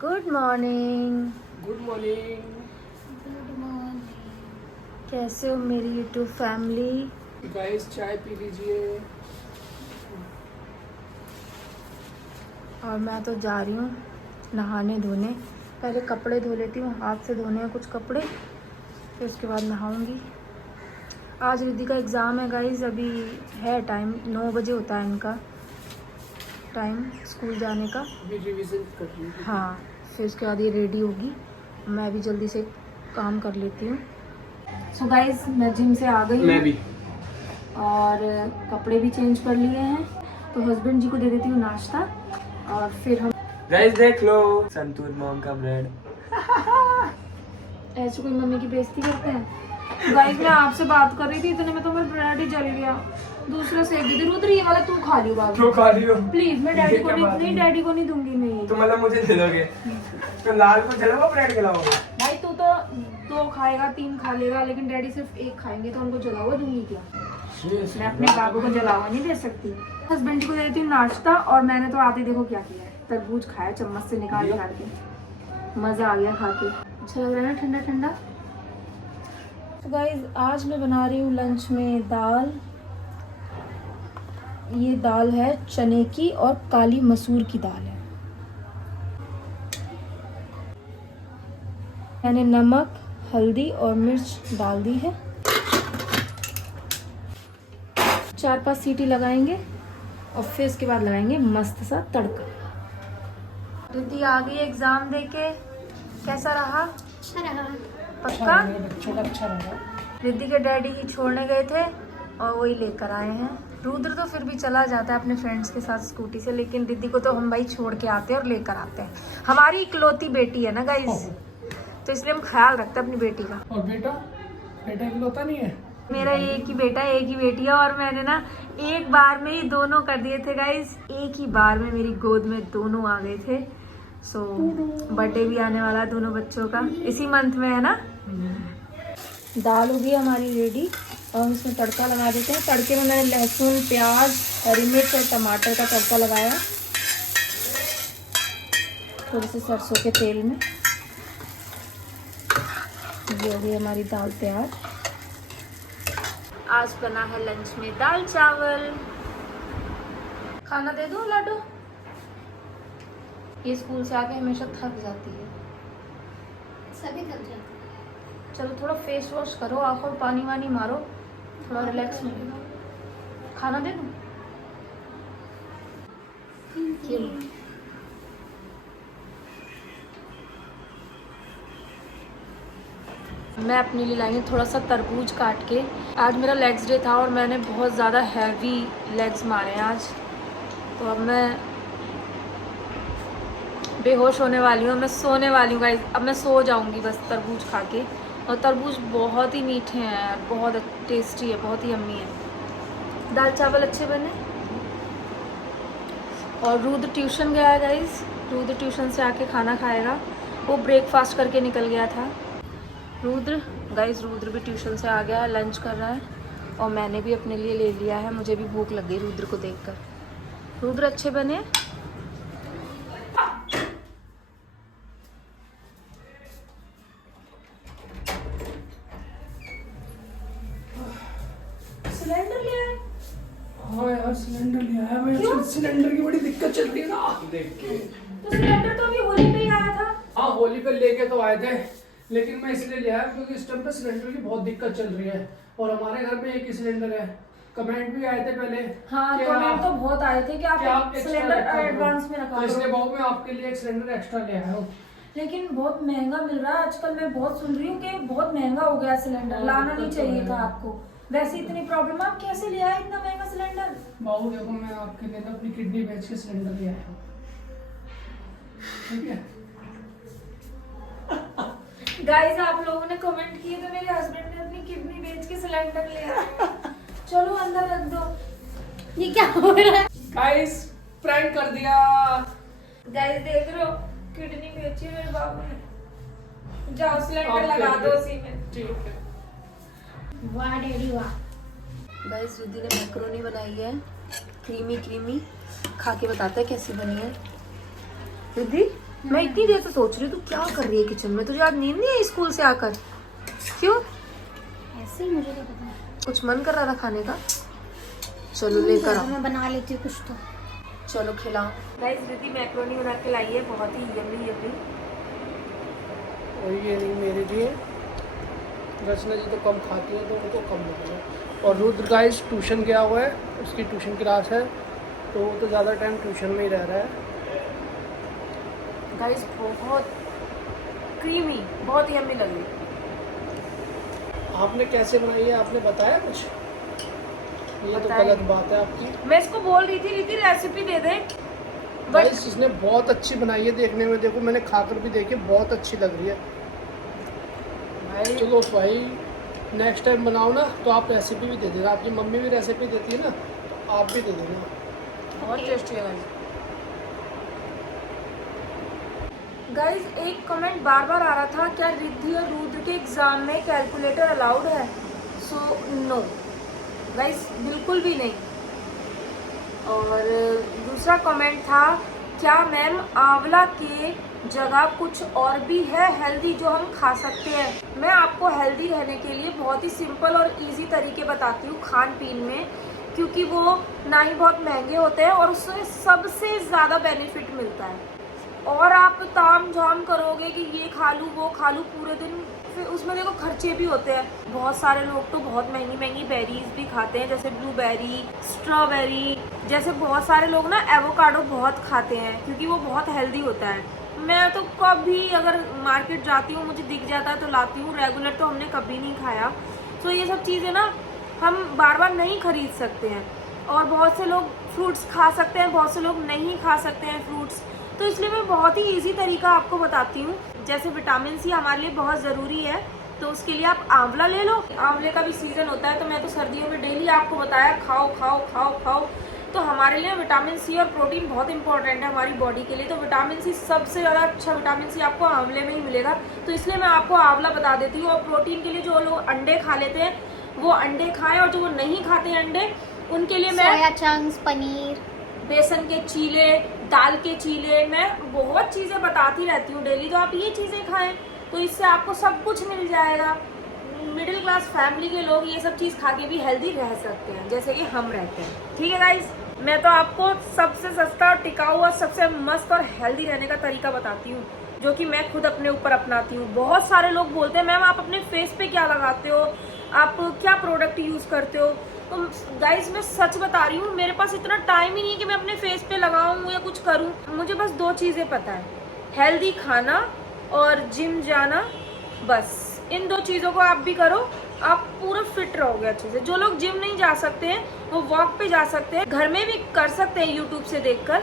Good morning. Good morning. Good morning. कैसे हो मेरी यूट्यूब फैमिली? गाइस चाय पी लीजिए। और मैं तो जा रही हूँ नहाने धोने। पहले कपड़े धो लेती हूँ, हाथ से धोने हैं कुछ कपड़े, फिर उसके बाद नहाऊंगी। आज रिद्धि का एग्ज़ाम है गाइस, अभी है टाइम, 9 बजे होता है इनका टाइम स्कूल जाने का। अभी रिवीजन कर रही हूँ। हाँ, फिर उसके बाद ये रेडी होगी, मैं भी जल्दी से काम कर लेती हूँ। सो गाइस मैं जिम से आ गई मैं हूँ भी। और कपड़े भी चेंज कर लिए हैं, तो हस्बैंड जी को दे देती हूँ नाश्ता और फिर हम गाइस देख लो संतूर मॉम का ब्रेड। ऐसे कोई मम्मी की बेइज्जती करते हैं। गाइस मैं आपसे बात कर रही थी, इतने में तो मेरा ब्रेड ही जल गया। दूसरा सेक दे दे, रुद्र ये वाला तू खा लियो बाबू। क्यों खा रही हो? प्लीज, मैं डैडी ये को क्या नहीं, बात नहीं है? डैडी को नहीं दूंगी मैं ये। तो मतलब मुझे दे दोगे? तो लाल को जला हुआ ब्रेड खिलाओगे? भाई तू तो 2 खाएगा, 3 खा लेगा, लेकिन डैडी सिर्फ 1 खाएंगे, तो उनको जला हुआ दूंगी क्या? मैं अपने बाबू को जला हुआ नहीं दे सकती। हस्बैंड जी को दे देती हूँ नाश्ता, और मैंने तो आते देखो क्या किया है, तरबूज खाया चम्मच से निकाल निकाल के, मजा आ गया खा के। अच्छा लग रहा है ना ठंडा ठंडा। तो गाइज आज मैं बना रही हूँ लंच में दाल। ये दाल है चने की और काली मसूर की दाल है। मैंने नमक, हल्दी और मिर्च डाल दी है। 4-5 सीटी लगाएंगे और फिर उसके बाद लगाएंगे मस्त सा तड़का। रिद्धि आ गई एग्जाम देके, कैसा रहा? अच्छा रहा। पक्का? बच्चों का अच्छा रहा। रिद्धि के डैडी ही छोड़ने गए थे और वही लेकर आए हैं। रुद्र तो फिर भी चला जाता है अपने फ्रेंड्स के साथ स्कूटी से, लेकिन रिद्धि को तो हम भाई छोड़ के आते हैं और लेकर आते हैं। हमारी इकलौती बेटी है ना गाइस, तो इसलिए हम ख्याल रखते हैं अपनी बेटी का। और बेटा? बेटा इकलौता नहीं है? मेरा एक ही बेटा है, एक ही बेटी है, और मैंने ना एक बार में ही दोनों कर दिए थे गाइस। एक ही बार में मेरी गोद में दोनों आ गए थे। सो बर्थडे भी आने वाला है दोनों बच्चों का, इसी मंथ में है ना। दाल होगी हमारी रेडी और हम इसमें तड़का लगा देते हैं। तड़के में मैंने लहसुन, प्याज, हरी मिर्च और टमाटर का तड़का लगाया, थोड़े से सरसों के तेल में। ये हो गई हमारी दाल तैयार। आज बना है लंच में दाल चावल। खाना दे दो लाडो? ये स्कूल से आके हमेशा थक जाती है। सभी थक जाते हैं। चलो थोड़ा फेस वॉश करो, आंखों में पानी वानी मारो, थोड़ा रिलैक्स मिलेगा। खाना दे दूं? ये लो। मैं अपने लिए लाई हूँ थोड़ा सा तरबूज काट के। आज मेरा लेग्स डे था और मैंने बहुत ज़्यादा हैवी लेग्स मारे हैं आज, तो अब मैं बेहोश होने वाली हूँ, मैं सोने वाली हूँ गाइस। अब मैं सो जाऊँगी बस तरबूज खा के। और तरबूज बहुत ही मीठे हैं यार, बहुत टेस्टी है, बहुत ही यम्मी है। दाल चावल अच्छे बने। और रुद्र ट्यूशन गया है गाइस, रुद्र ट्यूशन से आके खाना खाएगा। वो ब्रेकफास्ट करके निकल गया था रुद्र। गाइस रुद्र भी ट्यूशन से आ गया है, लंच कर रहा है, और मैंने भी अपने लिए ले लिया है। मुझे भी भूख लग गई रुद्र को देखकर। रुद्र अच्छे बने। सिलेंडर ले आए? हाँ यार सिलेंडर ले आया मैं। क्यों? सिलेंडर की बड़ी दिक्कत चल रही है ना देख के। तो सिलेंडर तो अभी होली पे ही आया था। हाँ होली पे लेके तो आए थे, लेकिन मैं इसलिए ले आया क्योंकि इस टाइम पे सिलेंडर की बहुत दिक्कत चल रही है, और हमारे घर में एक ही सिलेंडर है। कमेंट भी आए थे पहले। हाँ कमेंट तो बहुत आए थे कि आप सिलेंडर एडवांस में रखा तो इसलिए करो। बहू मैं आपके लिए एक सिलेंडर एक्स्ट्रा ले आया हूँ। लेकिन बहुत महंगा मिल रहा है आजकल। मैं बहुत सुन रही हूँ कि बहुत महंगा हो गया सिलेंडर, लाना नहीं चाहिए था आपको। वैसे इतनी प्रॉब्लम, आप कैसे ले आए इतना महंगा सिलेंडर? बहू देखो मैं आपके लिए तो अपनी किडनी बेच के सिलेंडर ले आया हूँ, ठीक है? गाइस आप लोगों ने कमेंट किए तो मेरे हस्बैंड ने अपनी किडनी बेच के सिलेंडर ले आया। चलो अंदर रख दो। ये क्या हो रहा है? गाइस प्रैंक कर दिया। गाइस देख रहे हो, किडनी बेची है मेरे बाबू ने। जाओ सिलेंडर लगा दो उसी में। ठीक है। वाह डैडी वाह। गाइस रिद्धि ने मैक्रोनी बनाई है, क्रीमी क्रीमी। खा के बताते हैं कैसी बनी है। रिद्धि मैं इतनी देर से सोच रही हूँ तू क्या कर रही है किचन में, तुझे आज नींद नहीं आई स्कूल से आकर? क्यों? ऐसे ही मुझे तो पता है। कुछ मन कर रहा था खाने का? चलो लेकर आओ। मैं बना लेती हूँ कुछ तो। चलो खिलाओ। गाइस रिद्धि मैक्रोनी बना के लाई है, बहुत ही यम्मी यम्मी। और ये नहीं मेरे लिए, रचना जी तो कम खाती है तो उनको कम लगेगा। और रुद्र गाइस ट्यूशन गया हुआ है, उसकी ट्यूशन क्लास है तो वो तो ज़्यादा टाइम ट्यूशन में ही रह रहा है। गाइस बहुत क्रीमी, बहुत यम्मी लग रही है। आपने कैसे बनाई है, आपने बताया कुछ? ये तो बताया। गलत बात है आपकी। मैं इसको बोल रही थी Riddhi recipe they they, but guys इसने बहुत अच्छी बनाई है, देखने में देखो, मैंने खाकर भी देखी, बहुत अच्छी लग रही है। चलो भाई नेक्स्ट टाइम बनाओ ना तो आप रेसिपी भी दे देना, आपकी मम्मी भी रेसिपी देती है ना तो आप भी दे देना। बहुत टेस्टी है गाइस। एक कमेंट बार बार आ रहा था, क्या रिद्धि और रुद्र के एग्जाम में कैलकुलेटर अलाउड है? सो नो गाइस, बिल्कुल भी नहीं। और दूसरा कमेंट था, क्या मैम आंवला के जगह कुछ और भी है हेल्दी जो हम खा सकते हैं? मैं आपको हेल्दी रहने के लिए बहुत ही सिंपल और इजी तरीके बताती हूँ खान पीन में, क्योंकि वो ना ही बहुत महंगे होते हैं और उससे सबसे ज़्यादा बेनिफिट मिलता है। और आप ताम झाम करोगे कि ये खा लूँ वो खा लूँ पूरे दिन, फिर उसमें देखो खर्चे भी होते हैं। बहुत सारे लोग तो बहुत महंगी महंगी बेरीज भी खाते हैं, जैसे ब्लूबेरी, स्ट्रॉबेरी, जैसे बहुत सारे लोग ना एवोकाडो बहुत खाते हैं क्योंकि वो बहुत हेल्दी होता है। मैं तो कभी अगर मार्केट जाती हूँ मुझे दिख जाता है तो लाती हूँ, रेगुलर तो हमने कभी नहीं खाया। तो ये सब चीज़ें ना हम बार बार नहीं खरीद सकते हैं। और बहुत से लोग फ्रूट्स खा सकते हैं, बहुत से लोग नहीं खा सकते हैं फ्रूट्स, तो इसलिए मैं बहुत ही इजी तरीका आपको बताती हूँ। जैसे विटामिन सी हमारे लिए बहुत ज़रूरी है, तो उसके लिए आप आंवला ले लो। आंवले का भी सीज़न होता है, तो मैं तो सर्दियों में डेली आपको बताया खाओ खाओ खाओ खाओ। तो हमारे लिए विटामिन सी और प्रोटीन बहुत इंपॉर्टेंट है हमारी बॉडी के लिए। तो विटामिन सी सबसे ज़्यादा अच्छा विटामिन सी आपको आंवले में ही मिलेगा, तो इसलिए मैं आपको आंवला बता देती हूँ। और प्रोटीन के लिए जो लोग अंडे खा लेते हैं वो अंडे खाएं, और जो वो नहीं खाते हैं अंडे उनके लिए मैं सोया चंक्स, पनीर, बेसन के चीले, दाल के चीले, मैं बहुत चीज़ें बताती रहती हूँ डेली। तो आप ये चीज़ें खाएं तो इससे आपको सब कुछ मिल जाएगा। मिडिल क्लास फैमिली के लोग ये सब चीज़ खा के भी हेल्दी रह सकते हैं, जैसे कि हम रहते हैं। ठीक है गाइस, मैं तो आपको सबसे सस्ता और टिकाऊ और सबसे मस्त और हेल्दी रहने का तरीका बताती हूँ, जो कि मैं खुद अपने ऊपर अपनाती हूँ। बहुत सारे लोग बोलते हैं मैम आप अपने फेस पे क्या लगाते हो, आप क्या प्रोडक्ट यूज़ करते हो? तो गाइस मैं सच बता रही हूँ, मेरे पास इतना टाइम ही नहीं है कि मैं अपने फेस पे लगाऊँ या कुछ करूँ। मुझे बस 2 चीज़ें पता है, हेल्दी खाना और जिम जाना। बस इन 2 चीज़ों को आप भी करो, आप पूरा फिट रहोगे अच्छे से। जो लोग जिम नहीं जा सकते हैं वो वॉक पे जा सकते हैं, घर में भी कर सकते हैं यूट्यूब से देखकर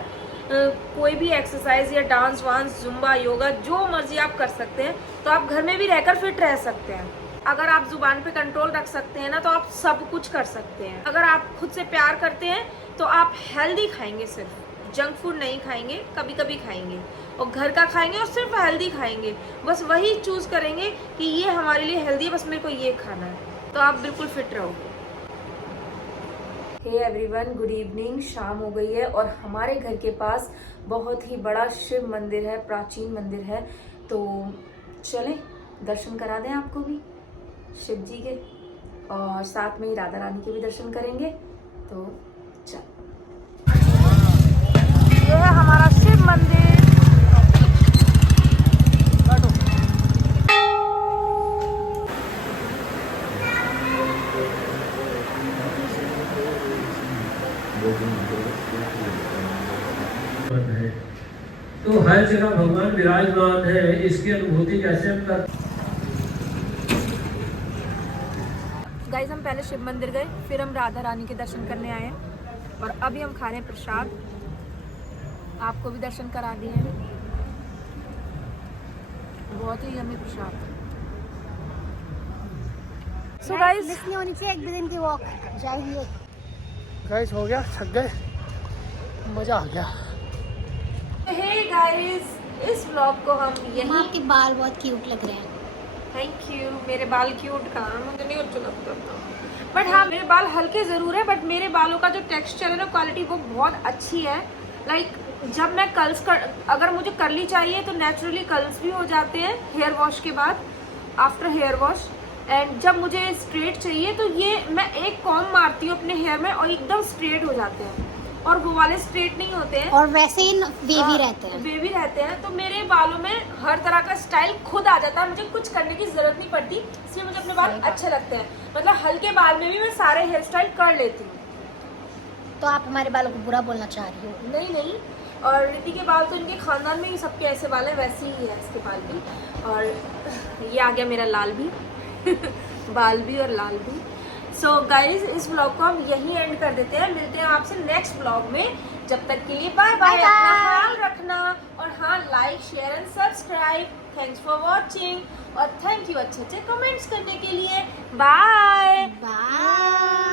कोई भी एक्सरसाइज या डांस वांस, जुम्बा, योगा, जो मर्जी आप कर सकते हैं। तो आप घर में भी रहकर फिट रह सकते हैं। अगर आप जुबान पे कंट्रोल रख सकते हैं ना तो आप सब कुछ कर सकते हैं। अगर आप खुद से प्यार करते हैं तो आप हेल्दी खाएंगे, सिर्फ जंक फूड नहीं खाएंगे, कभी कभी खाएंगे, और घर का खाएंगे और सिर्फ हेल्दी खाएंगे। बस वही चूज करेंगे कि ये हमारे लिए हेल्दी है, बस मेरे को ये खाना है, तो आप बिल्कुल फिट रहोगे। Hey everyone, good evening. शाम हो गई है और हमारे घर के पास बहुत ही बड़ा शिव मंदिर है, प्राचीन मंदिर है। तो चलें दर्शन करा दें आपको भी शिव जी के, और साथ में ही राधा रानी के भी दर्शन करेंगे। तो चल, ये है हमारा शिव मंदिर। तो हर जगह भगवान विराजमान है, इसकी अनुभूति कैसे हम कर। गाइस हम पहले शिव मंदिर गए, फिर हम राधा रानी के दर्शन करने आए हैं, और अभी हम खा रहे हैं प्रसाद। आपको भी दर्शन करा दिए हैं, बहुत ही यम्मी प्रसाद। सो गाइस मिस नहीं होनी चाहिए एक दिन की वॉक जाएंगे। गाइस हो गया, थक गए, मज़ा आ गया। हे गाइस, इस व्लॉग को हम यही। आपके बाल बहुत क्यूट लग रहे हैं। Thank you. मेरे बाल क्यूट कहाँ, मुझे नहीं अच्छा लगता था, बट हाँ मेरे बाल हल्के ज़रूर है, बट मेरे बालों का जो टेक्सचर है ना, क्वालिटी वो बहुत अच्छी है। लाइक जब मैं कर्ल्स कर, अगर मुझे कर्ली चाहिए तो नेचुरली कर्ल्स भी हो जाते हैं हेयर वॉश के बाद, आफ्टर हेयर वॉश। एंड जब मुझे स्ट्रेट चाहिए तो ये मैं एक कॉम्ब मारती हूँ अपने हेयर में और एकदम स्ट्रेट हो जाते हैं, और वो वाले स्ट्रेट नहीं होते हैं और वैसे ही वेवी रहते हैं। वेवी रहते हैं। तो मेरे बालों में हर तरह का स्टाइल खुद आ जाता है, मुझे कुछ करने की जरूरत नहीं पड़ती, इसलिए मुझे अपने बाल अच्छे लगते हैं। मतलब हल्के बाल में भी मैं सारे हेयर स्टाइल कर लेती हूँ। तो आप हमारे बालों को बुरा बोलना चाह रही हो? नहीं नहीं, और रिद्धि के बाल तो इनके खानदान में ही सबके ऐसे बाल है, वैसे ही है इसके बाल भी। और ये आ गया मेरा लाल भी बाल भी और लाल भी। सो गाइज, इस ब्लॉग को हम यहीं एंड कर देते हैं, मिलते हैं आपसे नेक्स्ट ब्लॉग में। जब तक के लिए बाय बाय, अपना ख्याल रखना, और हाँ, like share and subscribe. Thanks for watching और थैंक यू अच्छे अच्छे कमेंट्स करने के लिए। Bye bye.